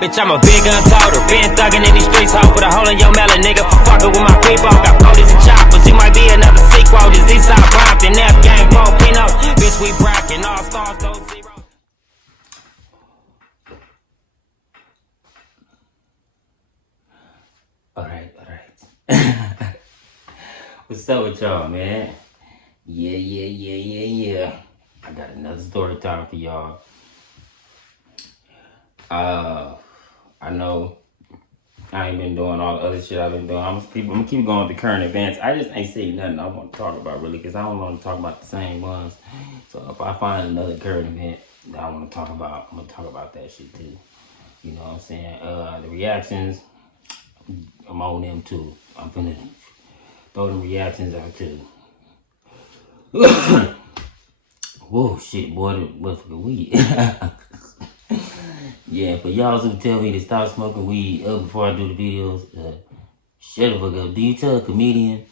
Bitch, I'm a big gun toter. Been thuggin' in these streets, ho. Put a hole in your melon, nigga. Fuckin' with my people. Got police and choppers. You might be another sequel. This Eastside Compton. F gang, Pino. Bitch, we brackin' all stars, those zeros. Alright. What's up with y'all, man? Yeah. I got another story time for y'all. I know I ain't been doing all the other shit I've been doing. I'm gonna keep going with the current events. I just ain't saying nothing I want to talk about really, because I don't want to talk about the same ones. So if I find another current event that I want to talk about, I'm gonna talk about that shit too. You know what I'm saying? The reactions, I'm on them too. I'm finna throw them reactions out too. Whoa, shit, boy, what's for weed? Yeah, for y'all who tell me to stop smoking weed before I do the videos, shut the fuck up. Do you tell a comedian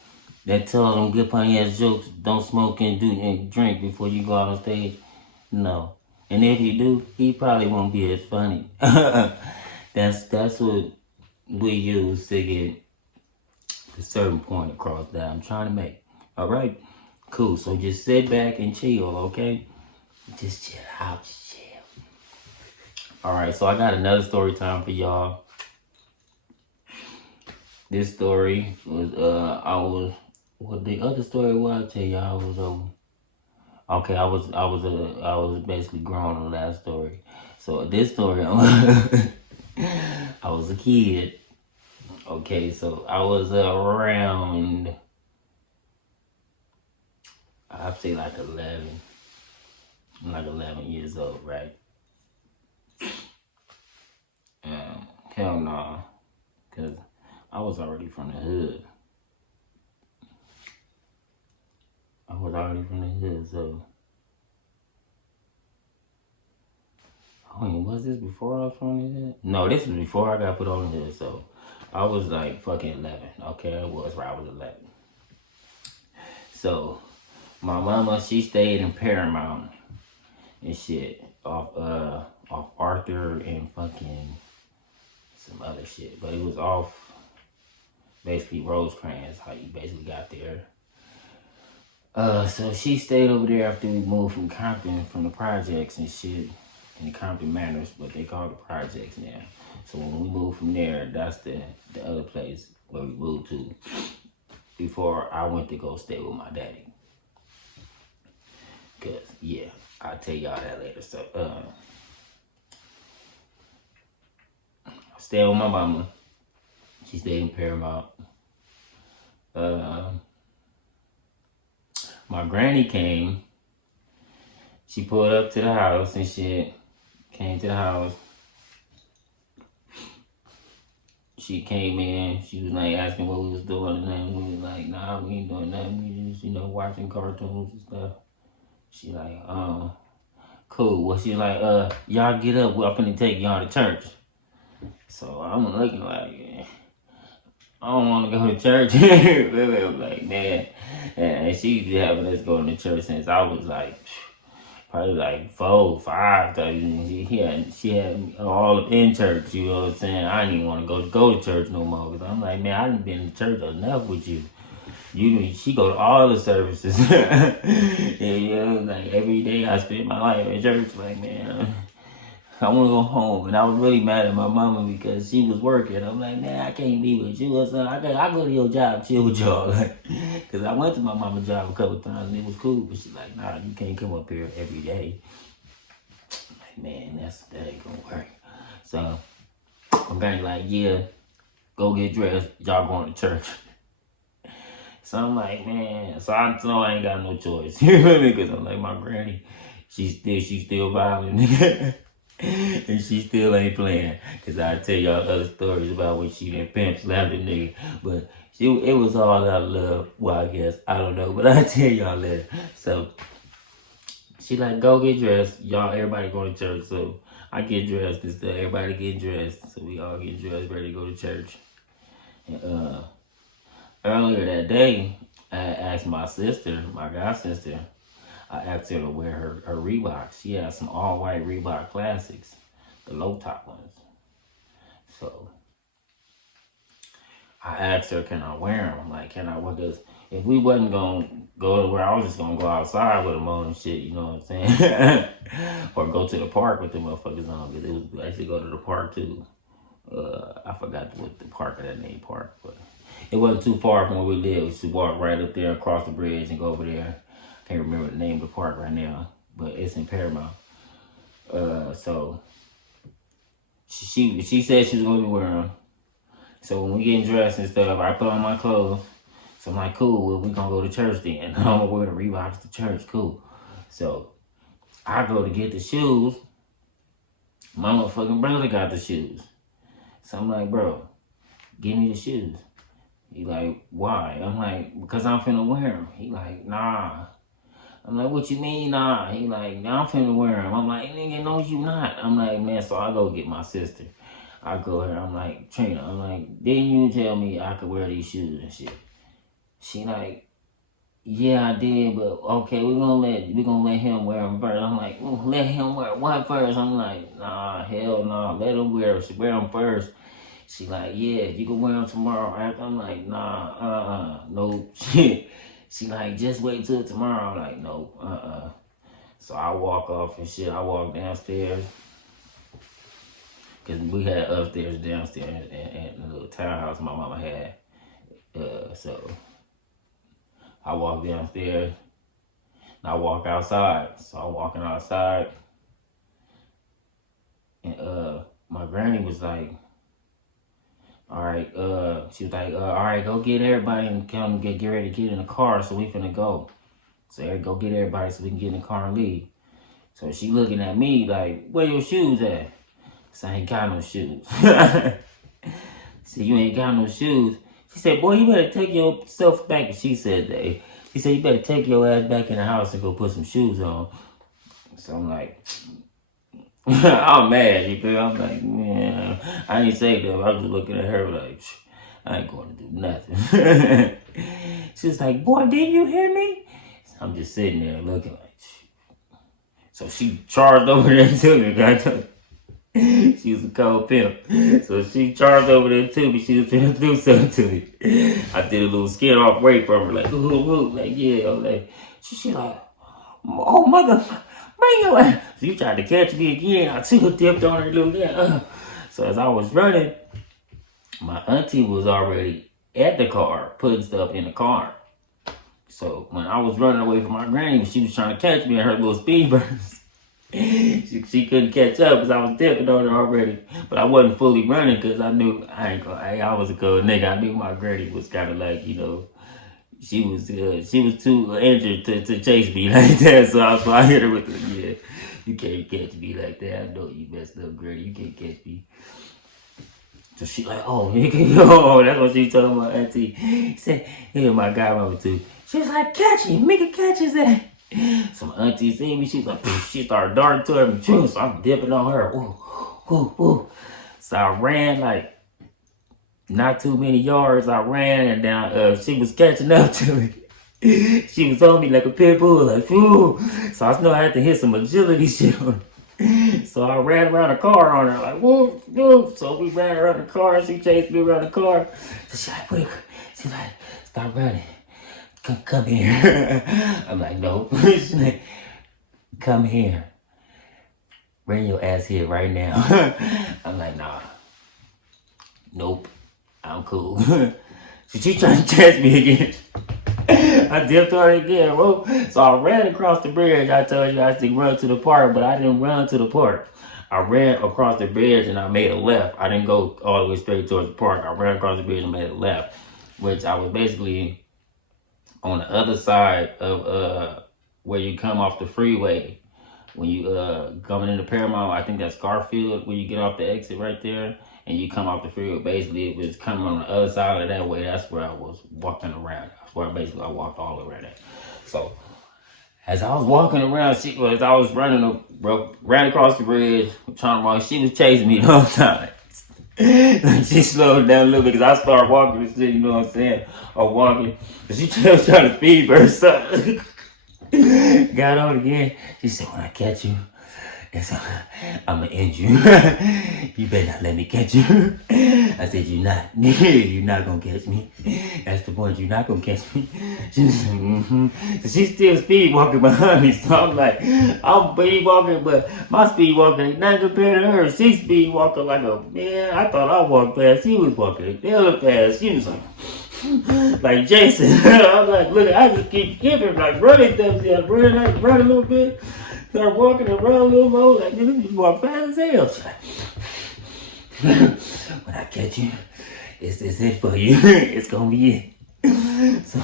that tell them good funny ass jokes, don't smoke and drink before you go out on stage? No. And if you do, he probably won't be as funny. That's what we use to get a certain point across that I'm trying to make. Alright? Cool. So just sit back and chill, okay? Just chill out, just chill. Alright, so I got another story time for y'all. This story was, the other story what I tell y'all okay, I was basically grown on the last story. So this story, I was a kid. Okay, so I was around, I'd say like 11 years old, right? Hell no, because I was already from the hood. So was this before I was from the hood? No, this was before I got put on the hood, so I was like fucking 11. Okay, I was 11. So my mama, she stayed in Paramount and shit off Arthur and fucking some other shit, but it was off basically Rosecrans, how you basically got there. So she stayed over there after we moved from Compton, from the projects and shit, in the Compton Manors, but they call the projects now. So when we moved from there, that's the other place where we moved to before I went to go stay with my daddy. Cause yeah, I'll tell y'all that later. So I stayed with my mama. She stayed in Paramount. My granny came. She pulled up to the house and shit. Came to the house. She came in. She was like asking what we was doing, and then we was like, nah, we ain't doing nothing. We just, watching cartoons and stuff. She like, cool. Well, she like, y'all get up. We're finna take y'all to church. So I'm looking like, I don't want to go to church. I'm like, man. And she been having us going to church since I was like, probably like 4, 5. She had me all up in church, you know what I'm saying? I didn't even want to go to church no more. Because I'm like, man, I done been to church enough with you. She go to all the services. And, like every day I spend my life at church. Like, man, I want to go home. And I was really mad at my mama because she was working. I'm like, man, I can't be with you. So I go to your job, chill with y'all. Because I went to my mama's job a couple times and it was cool. But she's like, nah, you can't come up here every day. I'm like, man, that ain't going to work. So I'm kind of like, yeah, go get dressed. Y'all going to church. So I'm like, man, so I know I ain't got no choice. You know what I mean? Because I'm like, my granny, she's still violent. And she still ain't playing. Because I tell y'all other stories about when she done pimp slapped a nigga. But it was all out of love. Well, I guess. I don't know. But I tell y'all later. So she like, go get dressed. Y'all, everybody going to church. So I get dressed and stuff. Everybody get dressed. So we all get dressed, ready to go to church. And earlier that day, I asked my sister, my god sister, I asked her to wear her Reeboks. She had some all-white Reebok Classics, the low-top ones. So I asked her, can I wear them? I'm like, can I wear this? If we wasn't going to go to where I was just going to go outside with them on and shit, you know what I'm saying? Or go to the park with the motherfuckers on. Because it was actually go to the park too. I forgot what the park of that name park, but it wasn't too far from where we lived. We used to walk right up there, across the bridge, and go over there. Can't remember the name of the park right now, but it's in Paramount. So she said she was gonna be wearing them. So when we getting dressed and stuff, I put on my clothes. So I'm like, cool, well, we gonna go to church then. I'm gonna wear the Reeboks to church, cool. So I go to get the shoes. My motherfucking brother got the shoes. So I'm like, bro, give me the shoes. He like, why? I'm like, because I'm finna wear them. He like, nah. I'm like, what you mean, nah? He like, nah, I'm finna wear them. I'm like, nigga, no, you not. I'm like, man, so I go get my sister. I go here, I'm like, Trina, I'm like, didn't you tell me I could wear these shoes and shit? She like, yeah, I did, but okay, we gonna let him wear them first. I'm like, let him wear what first? I'm like, nah, hell no, let him wear them first. She like, yeah, you can wear them tomorrow. I'm like, nah, no shit. She like, just wait till tomorrow. I'm like, no, So I walk off and shit. I walk downstairs. Because we had upstairs, downstairs, and the little townhouse my mama had. So I walk downstairs. And I walk outside. So I'm walking outside. And my granny was like, all right, she was like, all right, go get everybody and come get ready to get in the car, so we finna go. So go get everybody so we can get in the car and leave. So she looking at me like, where your shoes at? So I ain't got no shoes. So you ain't got no shoes. She said, boy, you better take yourself back. She said that. She said, you better take your ass back in the house and go put some shoes on. So I'm like, I'm mad, you feel? I'm like, man, I ain't say that. I was looking at her like, I ain't going to do nothing. She was like, boy, didn't you hear me? So I'm just sitting there looking like, so she charged over there to me. She was a cold pimp. So she charged over there to me. She was trying to do something to me. I did a little skin off weight from her, like, ooh, like, yeah. I'm like, she like, oh, mother. Bring your ass. So you tried to catch me again. I took a dip on her little again. So as I was running, my auntie was already at the car, putting stuff in the car. So when I was running away from my granny, she was trying to catch me in her little speed burst. she couldn't catch up because I was dipping on her already. But I wasn't fully running because I knew I was a cold nigga. I knew my granny was kind of like, you know, she was too injured to chase me like that, so I hit her with the, yeah, you can't catch me like that. I know you messed up, girl. You can't catch me. So she like, oh, you can go. That's what she told my auntie. She said, here, my godmother too. She was like, catch him, make a catch his ass. So my auntie seen me. She was like, she started darting to me. So I'm dipping on her. Woo, woo, woo. So I ran like not too many yards. I ran and then she was catching up to me. She was on me like a pit bull, like, whoo. So I know I had to hit some agility shit on her. So I ran around the car on her, like, whoop, whoop. So we ran around the car. She chased me around the car. So she's like, stop running. Come here. I'm like, no. She's like, come here. Bring your ass here right now. I'm like, nah. Nope. I'm cool. So she trying to catch me again. I dipped on it again, bro. So I ran across the bridge. I told you I had to run to the park, but I didn't run to the park. I ran across the bridge and I made a left. I didn't go all the way straight towards the park. I ran across the bridge and made a left, which I was basically on the other side of where you come off the freeway. When you coming into Paramount, I think that's Garfield, where you get off the exit right there. And you come off the freeway, basically, it was coming on the other side of that way. That's where I was walking around. That's where basically I walked all the way around that. So, as I was walking around, as I was running, ran across the bridge, trying to walk, she was chasing me the whole time. She slowed down a little bit because I started walking and shit, you know what I'm saying? Or walking. But she was trying to speed burst up. Got on again. She said, when I catch you, And so I'ma end you. You better not let me catch you. I said, you're not. You're not gonna catch me. That's the point. You're not gonna catch me. So she's still speed walking behind me. So I'm like, I'm speed walking, but my speed walking ain't nothing compared to her. She's speed walking like a man. I thought I walked fast. She was walking hella fast. She was like Jason. I'm like, look, I just keep skipping, like running them, run a little bit. Start walking around a little more, like, nigga, you walk fast as hell. When I catch you, it's it for you. It's gonna be it. So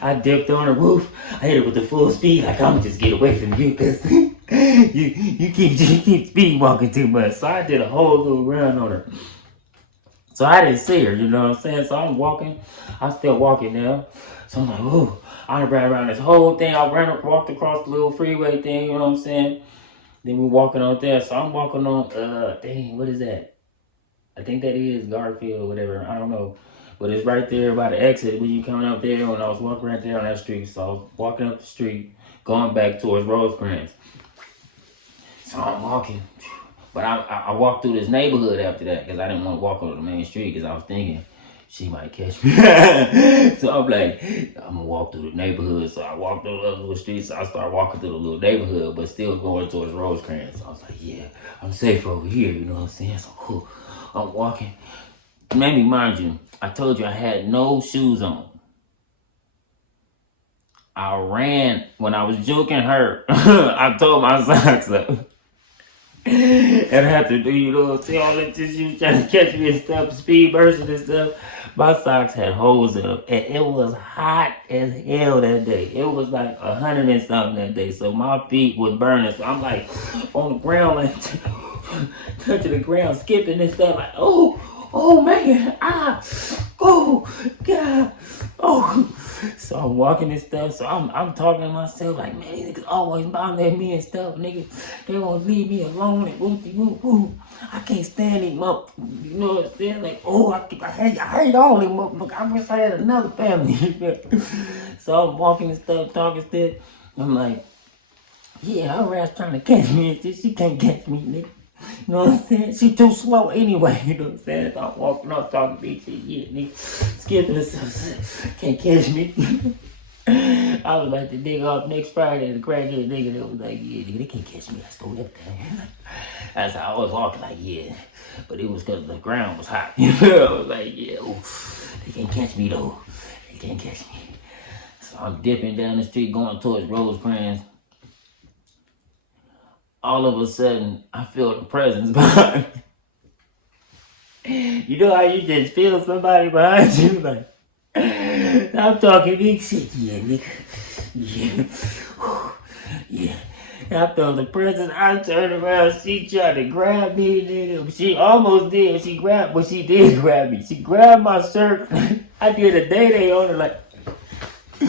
I dipped on the roof. I hit it with the full speed, like I'm just get away from you, cause you keep speed walking too much. So I did a whole little run on her. So I didn't see her, you know what I'm saying? So I'm walking. I'm still walking now. So I'm like, ooh. I ran around this whole thing. I walked across the little freeway thing, you know what I'm saying? Then we walking on there. So I'm walking on, dang, what is that? I think that is Garfield, whatever. I don't know. But it's right there by the exit when you coming up there. When I was walking right there on that street. So I was walking up the street, going back towards Rosecrans. So I'm walking. But I walked through this neighborhood after that because I didn't want to walk on the main street because I was thinking she might catch me. So I'm like, I'm gonna walk through the neighborhood. So I walked through the little streets. So I started walking through the little neighborhood, but still going towards Rosecrans. So I was like, yeah, I'm safe over here. You know what I'm saying? So I'm walking. Maybe mind you, I told you I had no shoes on. I ran when I was joking her. I told my socks up. And I have to do, you know, see all that shit. She was trying to catch me and stuff, speed bursting and stuff. My socks had holes in them, and it was hot as hell that day. It was like 100 and something that day, so my feet was burning. So I'm like on the ground, like touching the ground, skipping and stuff. Like, oh man, oh God, oh. So I'm walking and stuff. So I'm talking to myself like, man, these niggas always bothering me and stuff, nigga. They won't leave me alone and woo. I can't stand these motherfuckers. You know what I'm saying? Like, I hate all these motherfuckers. I wish I had another family. So I'm walking and stuff, talking stuff. I'm like, yeah, her ass trying to catch me. She can't catch me, nigga. You know what I'm saying? She too slow anyway. You know what I'm saying? I'm walking up, talking big shit, yeah, nigga. Skipping and stuff. Can't catch me. I was like the nigga off next Friday, the crackhead nigga that was like, yeah, nigga, they can't catch me. I stole everything. That's how I was walking, like, yeah. But it was because the ground was hot. You know? I was like, yeah, they can't catch me though. They can't catch me. So I'm dipping down the street going towards Rosecrans. All of a sudden, I feel the presence behind me. You know how you just feel somebody behind you? Like, I'm talking big shit. Yeah, nigga. Yeah. Yeah. I felt the presence. I turned around. She tried to grab me, nigga. She almost did. She did grab me. She grabbed my shirt. I did a day on her like. Like,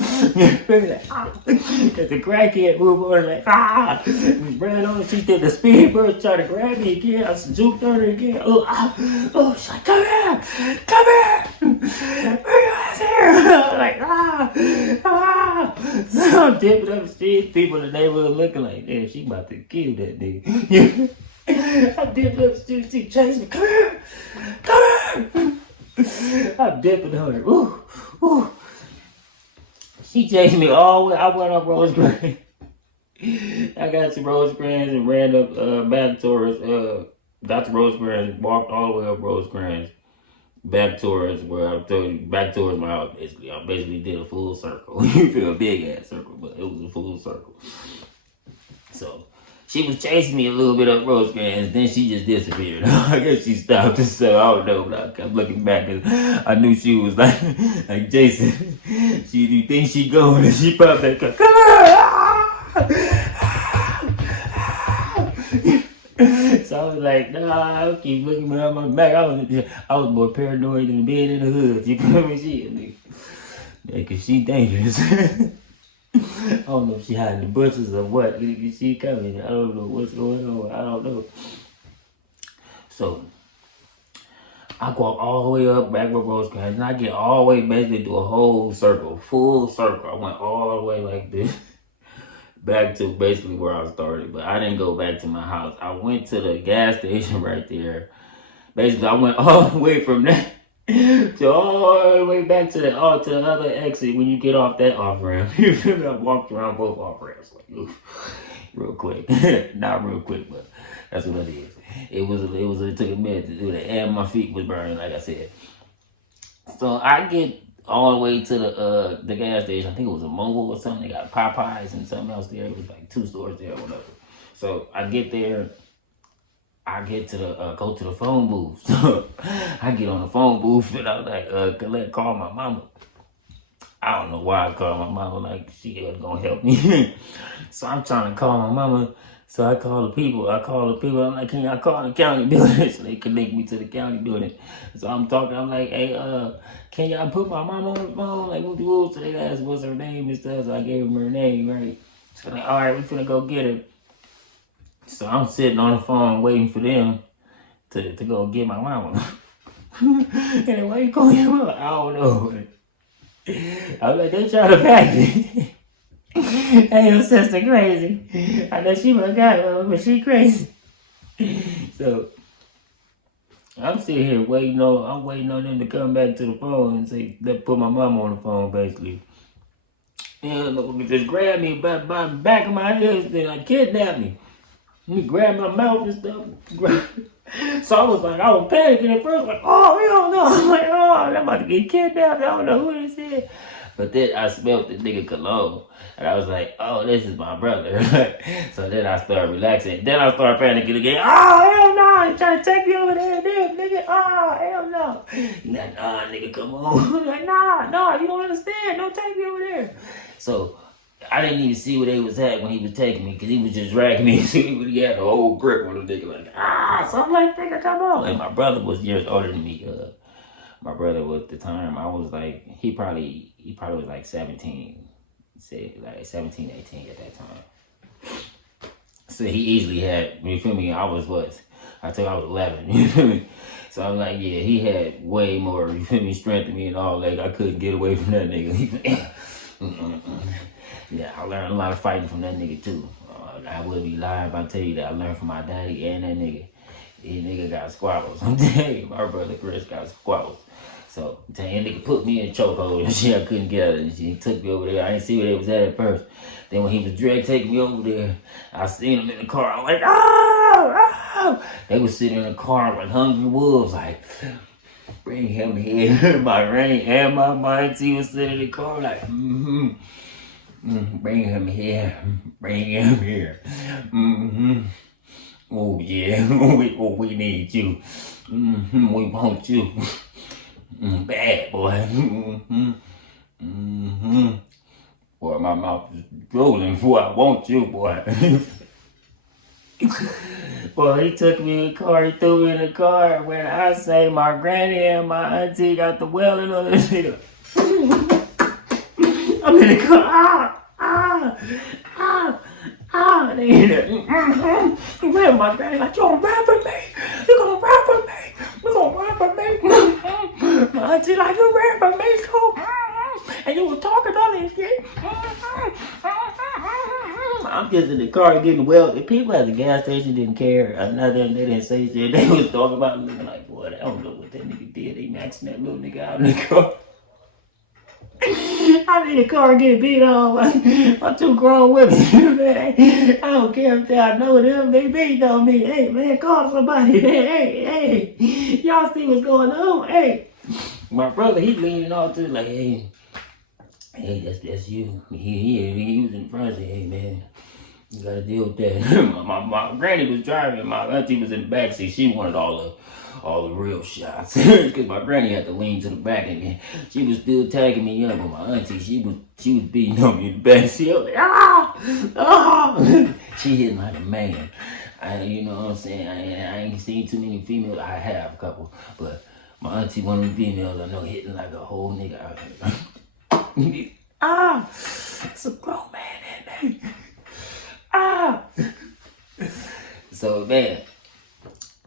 the crackhead move on like we ran on. She did the speed burst, tried to grab me again. I juked on her again. She's like, come here, bring your ass here. Like So I'm dipping up the street. People in the neighborhood looking like, damn, she about to kill that nigga. I dipped up the street. She chased me. Come here. I'm dipping on her. Ooh. She chased me all the way. I went up Rosecrans. I got to Rosecrans and ran up back towards Dr. Rosecrans, walked all the way up Rosecrans, back towards where I told you, back towards my house. Basically, I basically did a full circle. You feel a big ass circle, but it was a full circle. So she was chasing me a little bit up Rosecrans, then she just disappeared. I guess she stopped herself. I don't know, but I kept looking back and I knew she was like Jason. You think she going and she popped that car. Come here! So I was like, nah, I keep looking behind my back. I was more paranoid than being in the hood. You feel me? Shit, yeah, cause she dangerous. I don't know if she hiding the bushes or what. She coming. I don't know what's going on. I don't know. So I walk all the way up back with Rosecrans, and I get all the way basically to a whole circle, full circle. I went all the way like this. back to basically where I started, but I didn't go back to my house. I went to the gas station right there. Basically, I went all the way from that to all the way back to the other exit when you get off that off ramp. You feel me? I walked around both off ramps like oof, real quick, not real quick, but that's what it is. It took a minute to do that, and my feet was burning, like I said. So I get all the way to the gas station. I think it was a Mobile or something. They got Popeyes and something else there. It was like 2 stores there or whatever. So I get there. I get to the go to the phone booth. So I get on the phone booth and I was like, Colette, call my mama. I don't know why I called my mama, like she was gonna help me. So I'm trying to call my mama. So I call the people. I'm like, can y'all call the county building? So they connect me to the county building. So I'm talking. I'm like, hey, can y'all put my mama on the phone? Like, what the rules? So they asked what's her name and stuff. So I gave them her name, right? So they're like, all right, we finna go get her. So I'm sitting on the phone waiting for them to go get my mama. And then why you calling your mama? I don't know. I was like, they trying to pack me. Hey, your sister crazy. I know she forgot, but she crazy. So I'm sitting here waiting on them to come back to the phone and say, they put my mama on the phone basically. And just grab me by the back of my head and like kidnap me. He grabbed my mouth and stuff. So I was panicking at first, like, oh, hell no. I'm like, oh, I'm about to get kidnapped. I don't know who this is. But then I smelled the nigga cologne. And I was like, oh, this is my brother. So then I started relaxing. Then I started panicking again. Oh, hell no. He's trying to take me over there, nigga. Oh, hell no. He's like, nah, nigga, come on. I'm like, nah, you don't understand. Don't take me over there. So I didn't even see where they was at when he was taking me, because he was just dragging me. He had a whole grip on the nigga, like, so I'm like, nigga, come on. And my brother was years older than me. My brother was, at the time, I was like, he probably was like 17, say like 17, 18 at that time. So he easily had, you feel me, I was what? I told you I was 11, you feel me? So I'm like, yeah, he had way more, you feel me, strength than me and all, like, I couldn't get away from that nigga. Yeah, I learned a lot of fighting from that nigga too. I would be lying if I tell you that I learned from my daddy and that nigga. That nigga got squabbles. I'm telling you, my brother Chris got squabbles. So, that nigga put me in a chokehold and shit. I couldn't get out of it. He took me over there. I didn't see where they was at first. Then when he was taking me over there, I seen him in the car. I was like, oh! They was sitting in the car like hungry wolves, like, bring him here. My granny and my auntie was sitting in the car like, bring him here. Bring him here. Oh yeah, we need you. We want you. Bad boy. Boy, my mouth is drooling. Boy, I want you, boy. Boy, he took me in the car. He threw me in the car. When I say my granny and my auntie got the wailing on this nigga. I'm in the car. They in there. You ran my granny like, you gonna rap for me? You gonna rap for me? You gonna rap for me? My auntie like, you ran for me too. And you was talking all this shit. I'm just in the car getting well. The people at the gas station didn't care. Nothing. They didn't say shit. They was talking about me like, boy, I don't know what that nigga did. They maxing that little nigga out in the car. I'm in the car getting beat on by 2 grown women. Man, I don't care if I know them. They beat on me. Hey, man, call somebody. Hey, y'all see what's going on? Hey, my brother, he leaning all to like, hey, that's you. He was in front. Say, hey, man, you gotta deal with that. my granny was driving. My auntie was in the back seat. She wanted all the real shots. Because my granny had to lean to the back again. She was still tagging me up, but my auntie, she was beating on me in the back seat. I was like, She hitting like a man. You know what I'm saying? I ain't seen too many females. I have a couple, but my auntie, one of the females I know, hitting like a whole nigga out here. It's a grown man in there. So, man.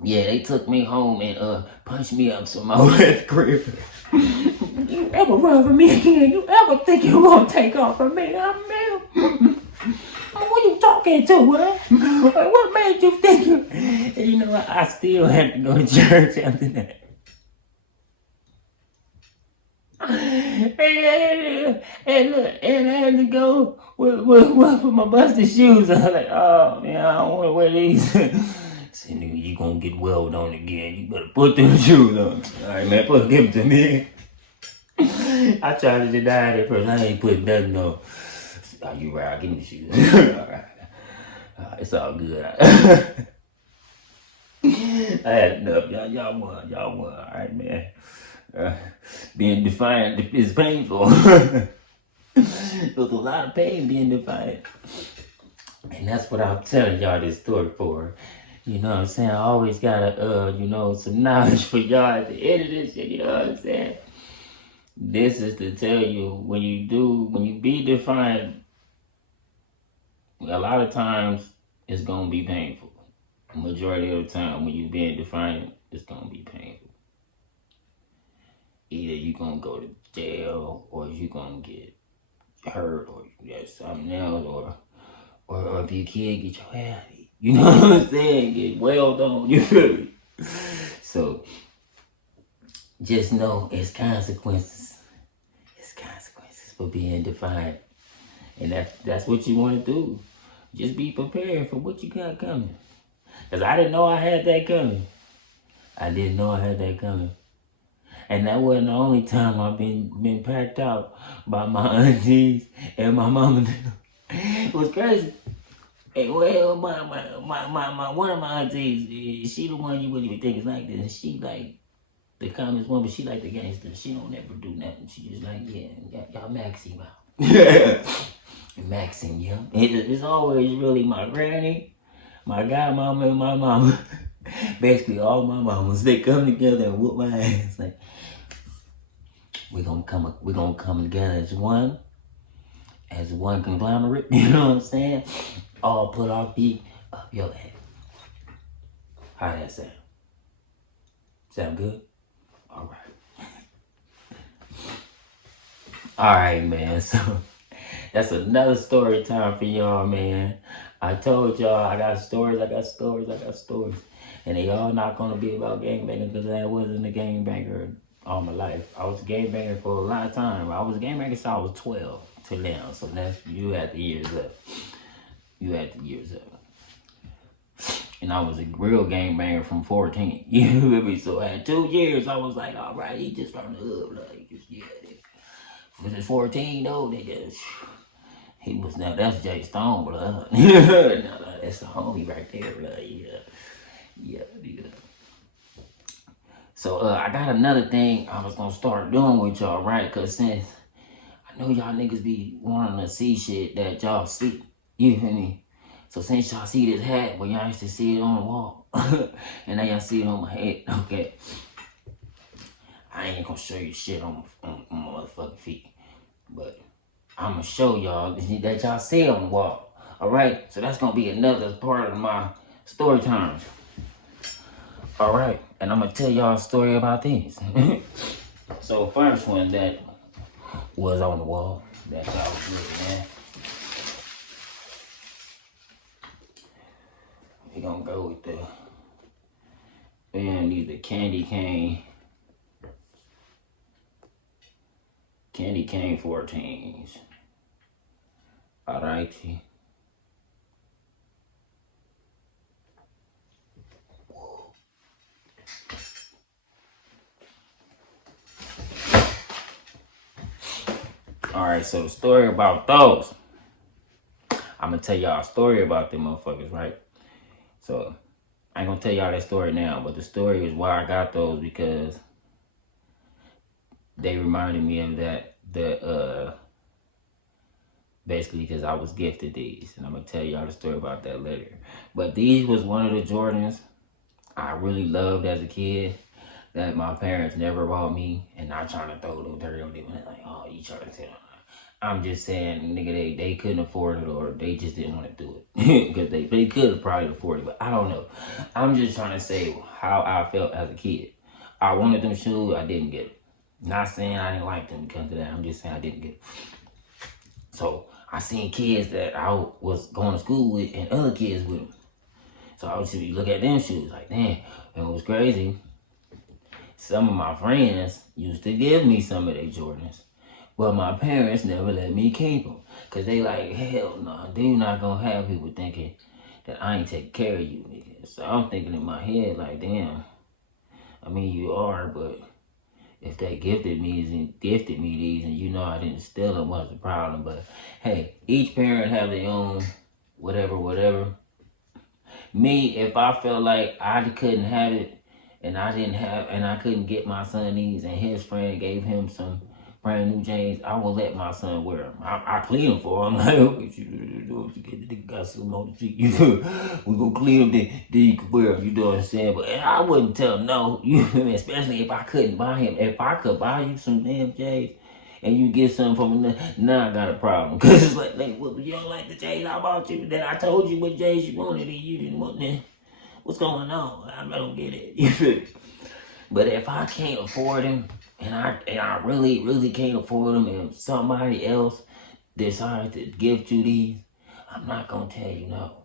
Yeah, they took me home and punched me up some more at the crib. You ever run for me again? You ever think you gonna take off from me? I'm walk into what? What made you think you? And you know what? I still had to go to church after that. And I had to go with my busted shoes. I was like, oh man, I don't want to wear these. Said, nigga, you gonna get weld on again. You better put them shoes on. All right, man, give them to me. I tried to deny it at first. I ain't putting nothing on. Oh, you right? Give me the shoes. All right. It's all good. I had enough. Y'all won. All right, man. Being defiant is painful. There's a lot of pain being defiant. And that's what I'm telling y'all this story for. You know what I'm saying? I always gotta, some knowledge for y'all at the end of this shit. You know what I'm saying? This is to tell you, when you be defiant, a lot of times it's gonna be painful. Majority of the time when you being defiant, it's gonna be painful. Either you gonna go to jail, or you gonna get hurt, or something else, or if your kid get your ass beat. You know what I'm saying? Get well done. You feel me? So just know it's consequences. It's consequences for being defiant. And that's what you want to do. Just be prepared for what you got coming. Because I didn't know I had that coming. And that wasn't the only time I've been packed out by my aunties and my mama. It was crazy. And well, my one of my aunties, she the one you wouldn't even think is like this. She like the calmest woman. She like the gangster. She don't ever do nothing. She just like, y'all max him out. Maxing, yeah. It's always really my granny, my godmama, and my mama. Basically, all my mamas, they come together and whoop my ass. Like, we're gonna come together as one conglomerate. You know what I'm saying? All put our feet up your ass. How that sound? Sound good? All right. All right, man. So that's another story time for y'all, man. I told y'all I got stories. And they all not gonna be about gangbanging, because I wasn't a gangbanger all my life. I was a gangbanger for a long time. I was a gangbanger since I was 12 till now. So you had the years up. And I was a real gangbanger from 14. You feel me? So at 2 years, I was like, all right, he just from the hood, like, For the 14 though, nigga, he was now. That's Jay Stone, blood. No, that's the homie right there, blood. Yeah. So I got another thing I was gonna start doing with y'all, right? Cause since I know y'all niggas be wanting to see shit that y'all see, you feel me? So since y'all see this hat, well, y'all used to see it on the wall, and now y'all see it on my head. Okay, I ain't gonna show you shit on my motherfucking feet, but I'm gonna show y'all that y'all see on the wall. All right, so that's gonna be another part of my story times. All right, and I'm gonna tell y'all a story about these. So first one that was on the wall that y'all was looking at. We gonna go with these the candy cane 14s. All righty. All right, so the story about those. I'm gonna tell y'all a story about them motherfuckers, right? So I ain't gonna tell y'all that story now, but the story is why I got those, because they reminded me of that. Basically, because I was gifted these, and I'm gonna tell y'all the story about that later. But these was one of the Jordans I really loved as a kid that my parents never bought me, and not trying to throw no dirt on them. Like, oh, you trying to say that? I'm just saying, nigga, they couldn't afford it, or they just didn't want to do it. Because they could have probably afforded it, but I don't know. I'm just trying to say how I felt as a kid. I wanted them shoes, I didn't get it. Not saying I didn't like them because of that. I'm just saying I didn't get it. So I seen kids that I was going to school with and other kids with them. So I would look at them shoes like, damn. And it was crazy. Some of my friends used to give me some of their Jordans. But my parents never let me keep them. Because they like, hell no, they not going to have people thinking that I ain't taking care of you, nigga. So I'm thinking in my head like, damn. I mean, you are, but if they gifted me these and you know I didn't steal them, what's the problem? But hey, each parent have their own whatever. Me, if I felt like I couldn't have it and I couldn't get my son these and his friend gave him some brand new J's, I will let my son wear them. I clean them for him. Like, okay, you got some more to see. We gonna clean them, then you can wear them. You know what I'm saying? But I wouldn't tell him no. Especially if I couldn't buy him. If I could buy you some damn J's and you get something from him, now I got a problem. Because it's like, well, you don't like the J's I bought you. Then I told you what J's you wanted and you didn't want them. What's going on? I don't get it. You feel me? But if I can't afford them, and I really can't afford them, and somebody else decides to gift you these, I'm not gonna tell you no.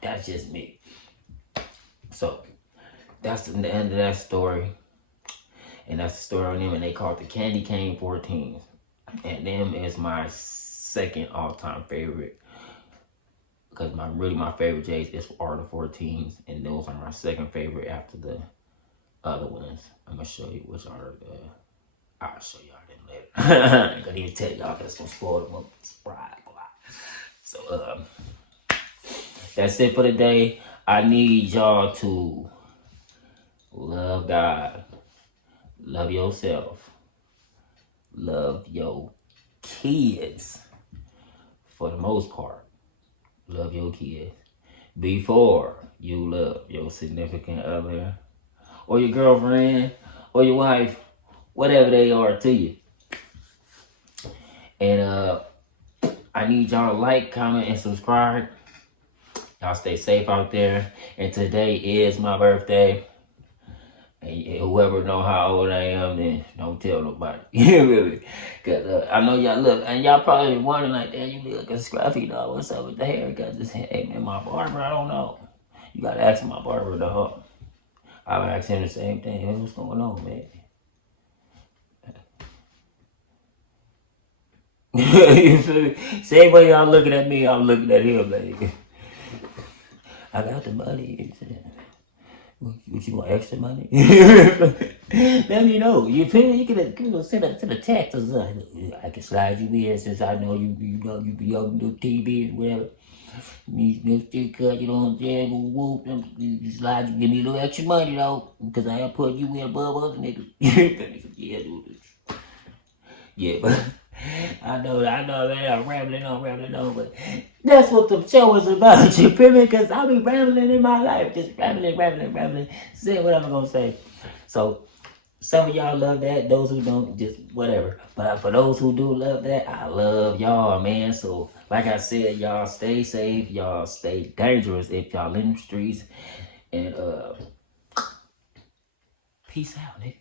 That's just me. So that's the end of that story. And that's the story on them, and they call it the Candy Cane 14s. And them is my second all-time favorite. Because my favorite J's are the 14s, and those are my second favorite after the other ones. I'm gonna show you which are the. I'll show y'all them later. I ain't gonna even tell y'all because it's gonna spoil them up. Surprise. So that's it for the day. I need y'all to love God, love yourself, love your kids for the most part. Love your kids before you love your significant other or your girlfriend or your wife, whatever they are to you. And I need y'all to like, comment, and subscribe. Y'all stay safe out there. And today is my birthday. And whoever know how old I am, then don't tell nobody. Really. Because I know y'all look, and y'all probably wondering like, damn, you be looking scruffy, dog. What's up with the hair? Because, hey, man, my barber, I don't know. You got to ask my barber, dog. I'll ask him the same thing. Hey, what's going on, man? You feel me? Same way y'all looking at me, I'm looking at him, baby. I got the money. What you want, extra money? Let me know. You feel me? You can send a text or something. I can slide you in since I know you be on the TV and whatever. You still cut, you know what I'm saying? Whoop, you slide, you give me a little extra money though, because I am putting you in above other niggas. Yeah, but I know, man, I'm rambling on, but that's what the show is about, you feel me? Because I be rambling in my life, just rambling, saying what I'm gonna say. So, some of y'all love that, those who don't, just whatever. But for those who do love that, I love y'all, man. So, like I said, y'all stay safe, y'all stay dangerous if y'all in the streets, and peace out, nigga.